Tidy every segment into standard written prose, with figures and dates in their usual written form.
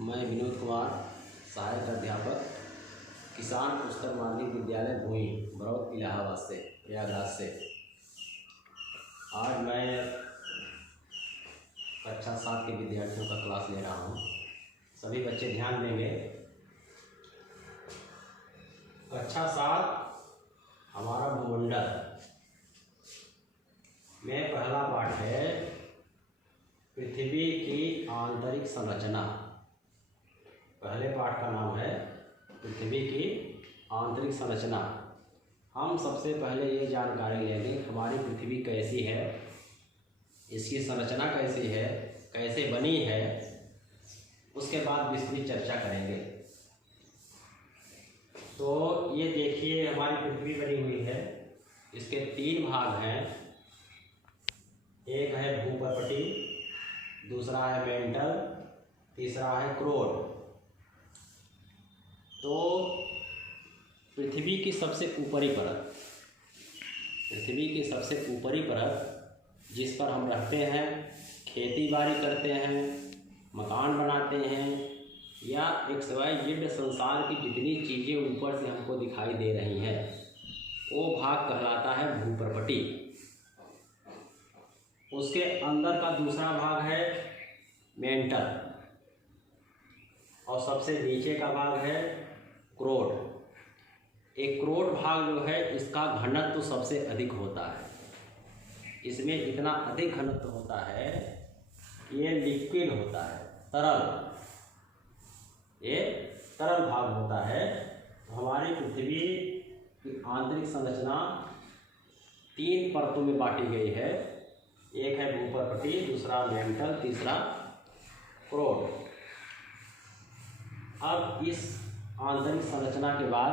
मैं विनोद कुमार, सहायक अध्यापक, किसान पुस्तक माध्यमिक विद्यालय भूई, बरौत, इलाहाबाद से, प्रयागराज से। आज मैं कक्षा 7 के विद्यार्थियों का क्लास ले रहा हूँ। सभी बच्चे ध्यान देंगे। कक्षा 7 हमारा भूमंडल में पहला पाठ है पृथ्वी की आंतरिक संरचना। पहले पाठ का नाम है पृथ्वी की आंतरिक संरचना। हम सबसे पहले ये जानकारी लेंगे हमारी पृथ्वी कैसी है, इसकी संरचना कैसी है, कैसे बनी है, उसके बाद विस्तृत चर्चा करेंगे। तो ये देखिए हमारी पृथ्वी बनी हुई है। इसके 3 भाग हैं। एक है भूपर्पटी, दूसरा है मेंटल, तीसरा है क्रोड। तो पृथ्वी की सबसे ऊपरी परत, पृथ्वी की सबसे ऊपरी परत जिस पर हम रहते हैं, खेती बाड़ी करते हैं, मकान बनाते हैं या एक सिवाय जेड संसार की जितनी चीज़ें ऊपर से हमको दिखाई दे रही हैं, वो भाग कहलाता है भूपर्पटी। उसके अंदर का दूसरा भाग है मेंटल और सबसे नीचे का भाग है क्रोड। एक क्रोड भाग जो है इसका घनत्व तो सबसे अधिक होता है। इसमें इतना अधिक घनत्व होता है, ये लिक्विड होता है, तरल, ये तरल भाग होता है। तो हमारी पृथ्वी की आंतरिक संरचना 3 परतों में बांटी गई है। एक है भूपर्पटी, दूसरा मेंटल, तीसरा क्रोड। अब इस आंतरिक संरचना के बाद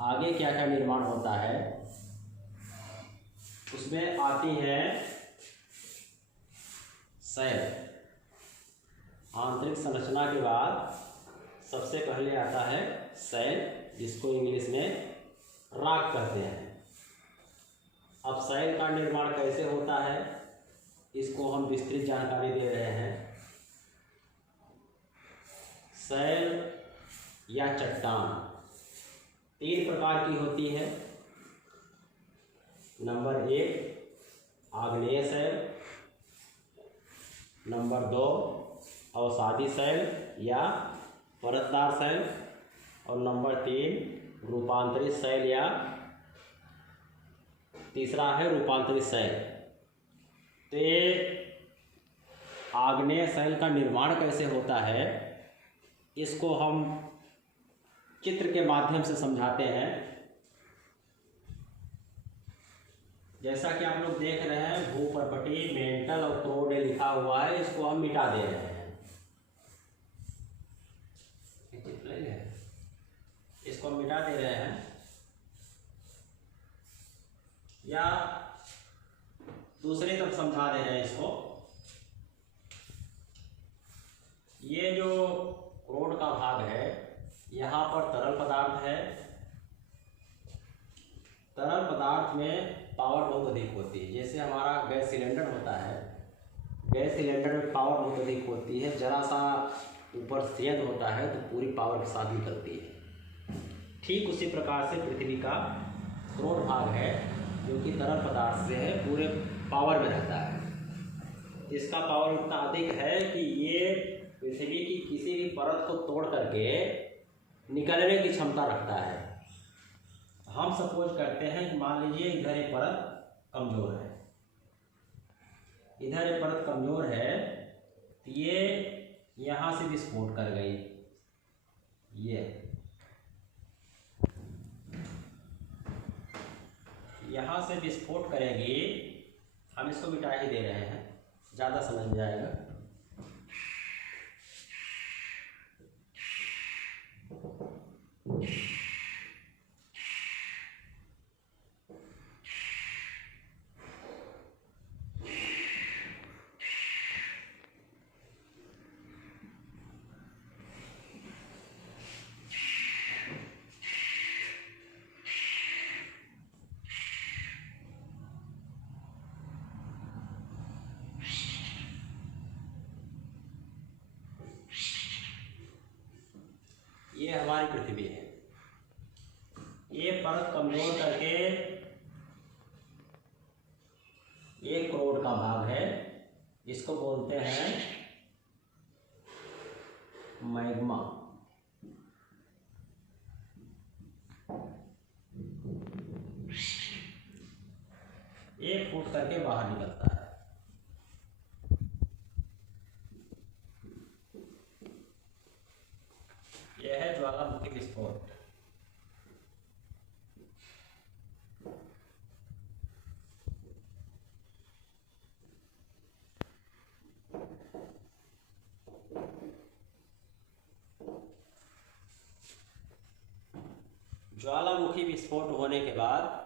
आगे क्या क्या निर्माण होता है, उसमें आती है सेल। आंतरिक संरचना के बाद सबसे पहले आता है सेल, जिसको इंग्लिश में राख कहते हैं। अब सेल का निर्माण कैसे होता है, इसको हम विस्तृत जानकारी दे रहे हैं। सेल या चट्टान 3 प्रकार की होती है। नंबर 1 आग्नेय सेल, नंबर 2 अवसादी सेल या परतदार सेल, और नंबर 3 रूपांतरित सेल या तीसरा है रूपांतरित सेल। तो आग्नेय सेल का निर्माण कैसे होता है, इसको हम चित्र के माध्यम से समझाते हैं। जैसा कि आप लोग देख रहे हैं, भूपर्पटी, मेंटल और क्रोड लिखा हुआ है, इसको हम मिटा दे रहे हैं। इसको हम मिटा दे रहे हैं या दूसरे तरफ समझा दे रहे हैं इसको। ये जो क्रोड का भाग है, यहाँ पर तरल पदार्थ है। तरल पदार्थ में पावर बहुत अधिक होती है। जैसे हमारा गैस सिलेंडर होता है, गैस सिलेंडर में पावर बहुत अधिक होती है। जरा सा ऊपर छेद होता है तो पूरी पावर के साथ निकलती है। ठीक उसी प्रकार से पृथ्वी का क्रोड भाग है, जो कि तरल पदार्थ से है, पूरे पावर में रहता है। इसका पावर इतना अधिक है कि ये पृथ्वी की किसी भी परत को तोड़ करके निकलने की क्षमता रखता है। हम सपोज करते हैं कि मान लीजिए इधर एक परत कमज़ोर है, इधर एक परत कमज़ोर है, तो ये यहाँ से विस्फोट कर गई। ये यहाँ से विस्फोट करेगी। हम इसको मिटा ही दे रहे हैं, ज़्यादा समझ में आएगा। ये हमारी पृथ्वी है। ये परत कमजोर करके 1 करोड़ का भाग है, इसको बोलते हैं मैग्मा। ये फूट करके बाहर निकलता है। यह है ज्वालामुखी विस्फोट। ज्वालामुखी विस्फोट होने के बाद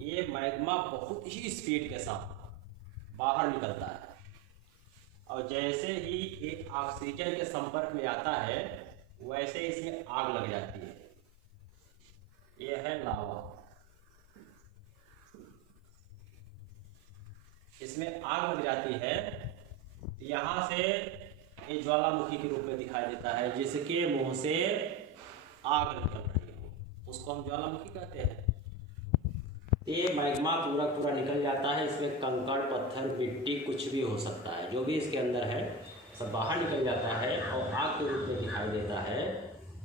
ये मैग्मा बहुत ही स्पीड के साथ बाहर निकलता है, और जैसे ही एक ऑक्सीजन के संपर्क में आता है वैसे इसमें आग लग जाती है। यह है लावा। इसमें आग लग जाती है, यहाँ से ये ज्वालामुखी के रूप में दिखाई देता है, जिसके मुंह से आग निकल रही हो, उसको हम ज्वालामुखी कहते हैं। ये मैग्मा पूरा पूरा निकल जाता है। इसमें कंकड़, पत्थर, मिट्टी कुछ भी हो सकता है, जो भी इसके अंदर है सब बाहर निकल जाता है और आग के रूप में दिखाई देता है।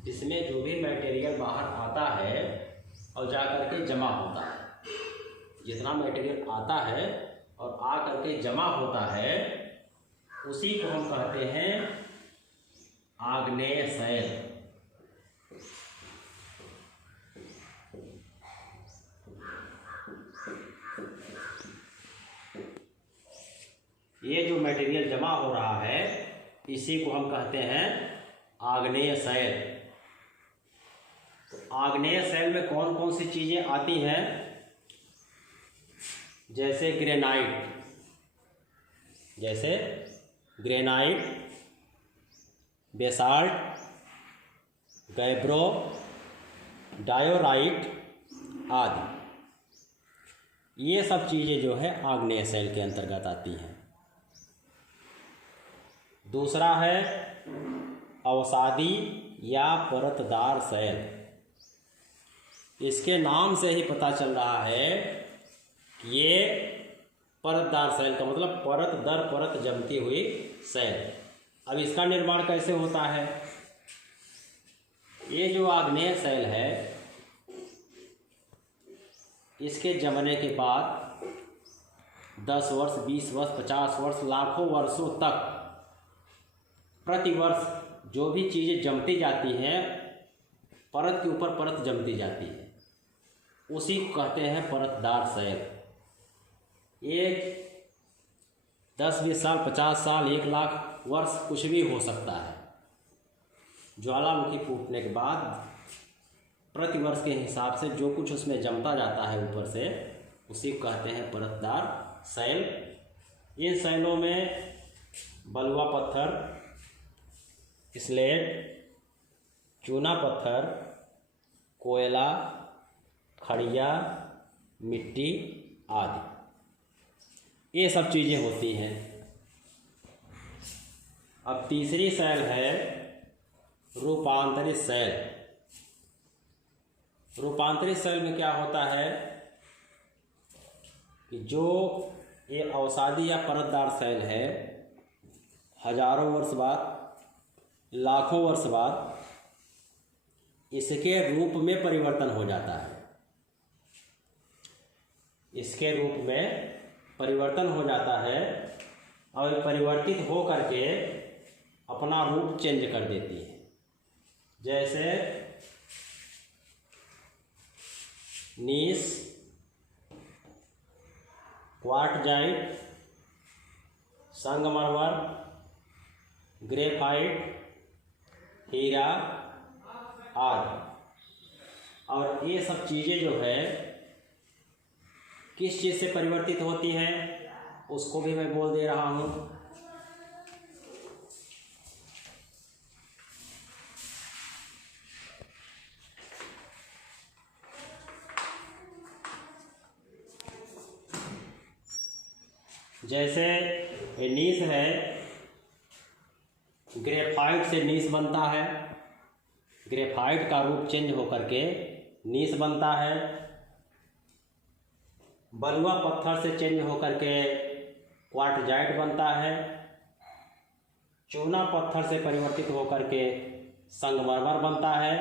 इसमें जो भी मटेरियल बाहर आता है और जा करके जमा होता है, जितना मटेरियल आता है और आ करके जमा होता है उसी को हम कहते हैं आग्नेय शैल। ये जो मटेरियल जमा हो रहा है इसी को हम कहते हैं आग्नेय शैल। तो आग्नेय शैल में कौन कौन सी चीज़ें आती हैं? जैसे ग्रेनाइट, बेसाल्ट, गैब्रो, डायोराइट आदि। ये सब चीज़ें जो है आग्नेय शैल के अंतर्गत आती हैं। दूसरा है अवसादी या परतदार शैल। इसके नाम से ही पता चल रहा है कि ये परतदार शैल का मतलब परत दर परत जमती हुई शैल। अब इसका निर्माण कैसे होता है? ये जो आग्नेय शैल है इसके जमने के बाद 10 वर्ष, 20 वर्ष, 50 वर्ष, लाखों वर्षों तक प्रतिवर्ष जो भी चीज़ें जमती जाती हैं, परत के ऊपर परत जमती जाती है, उसी को कहते हैं परतदार शैल। एक 10-20 साल, 50 साल, 1 लाख वर्ष कुछ भी हो सकता है। ज्वालामुखी फूटने के बाद प्रतिवर्ष के हिसाब से जो कुछ उसमें जमता जाता है ऊपर से, उसी को कहते हैं परतदार शैल। इन शैलों में बलुआ पत्थर, स्लेट, चूना पत्थर, कोयला, खड़िया, मिट्टी आदि ये सब चीज़ें होती हैं। अब तीसरी शैल है रूपांतरित शैल। रूपांतरित शैल में क्या होता है कि जो ये अवसादी या परतदार शैल है, हजारों वर्ष बाद, लाखों वर्ष बाद इसके रूप में परिवर्तन हो जाता है। इसके रूप में परिवर्तन हो जाता है और परिवर्तित हो करके अपना रूप चेंज कर देती है। जैसे नीस, क्वार्टजाइट, संगमरमर, ग्रेफाइट, हीरा आदि। और ये सब चीज़ें जो है किस चीज़ से परिवर्तित होती हैं उसको भी मैं बोल दे रहा हूँ। जैसे नीस है, ग्रेफाइट से नीस बनता है, ग्रेफाइट का रूप चेंज होकर के नीस बनता है। बलुआ पत्थर से चेंज होकर के क्वार्टजाइट बनता है। चूना पत्थर से परिवर्तित होकर के संगमरमर बनता है।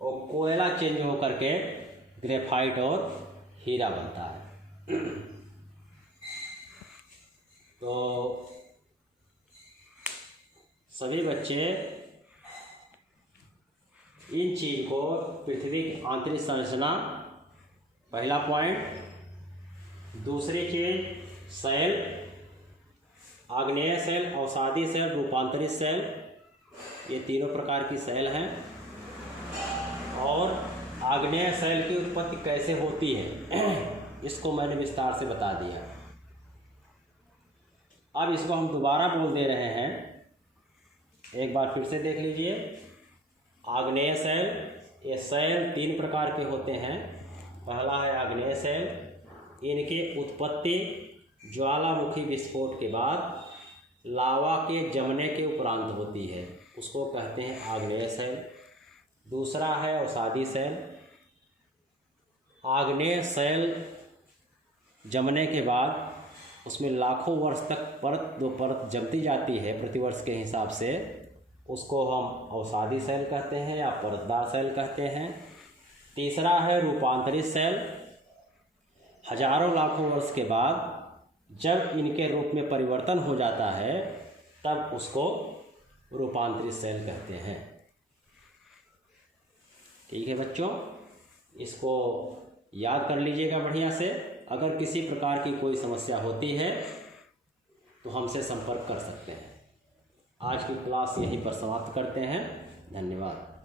और कोयला चेंज होकर के ग्रेफाइट और हीरा बनता है। तो सभी बच्चे इन चीज को, पृथ्वी की आंतरिक संरचना पहला पॉइंट, दूसरी चीज सेल, आग्नेय सेल, अवसादी सेल, रूपांतरित सेल, ये तीनों प्रकार की सेल हैं। और आग्नेय सेल की उत्पत्ति कैसे होती है इसको मैंने विस्तार से बता दिया। अब इसको हम दोबारा बोल दे रहे हैं, एक बार फिर से देख लीजिए। आग्नेय सेल, ये सेल तीन प्रकार के होते हैं। पहला है आग्नेय सेल, इनकी उत्पत्ति ज्वालामुखी विस्फोट के बाद लावा के जमने के उपरांत होती है, उसको कहते हैं आग्नेय सेल। दूसरा है अवसादी सेल। आग्नेय सेल जमने के बाद उसमें लाखों वर्ष तक परत दो परत जमती जाती है प्रतिवर्ष के हिसाब से, उसको हम अवसादी सेल कहते हैं या परतदार सेल कहते हैं। तीसरा है रूपांतरित सेल। हजारों लाखों वर्ष के बाद जब इनके रूप में परिवर्तन हो जाता है तब उसको रूपांतरित सेल कहते हैं। ठीक है बच्चों, इसको याद कर लीजिएगा बढ़िया से। अगर किसी प्रकार की कोई समस्या होती है तो हमसे संपर्क कर सकते हैं। आज की क्लास यहीं पर समाप्त करते हैं। धन्यवाद।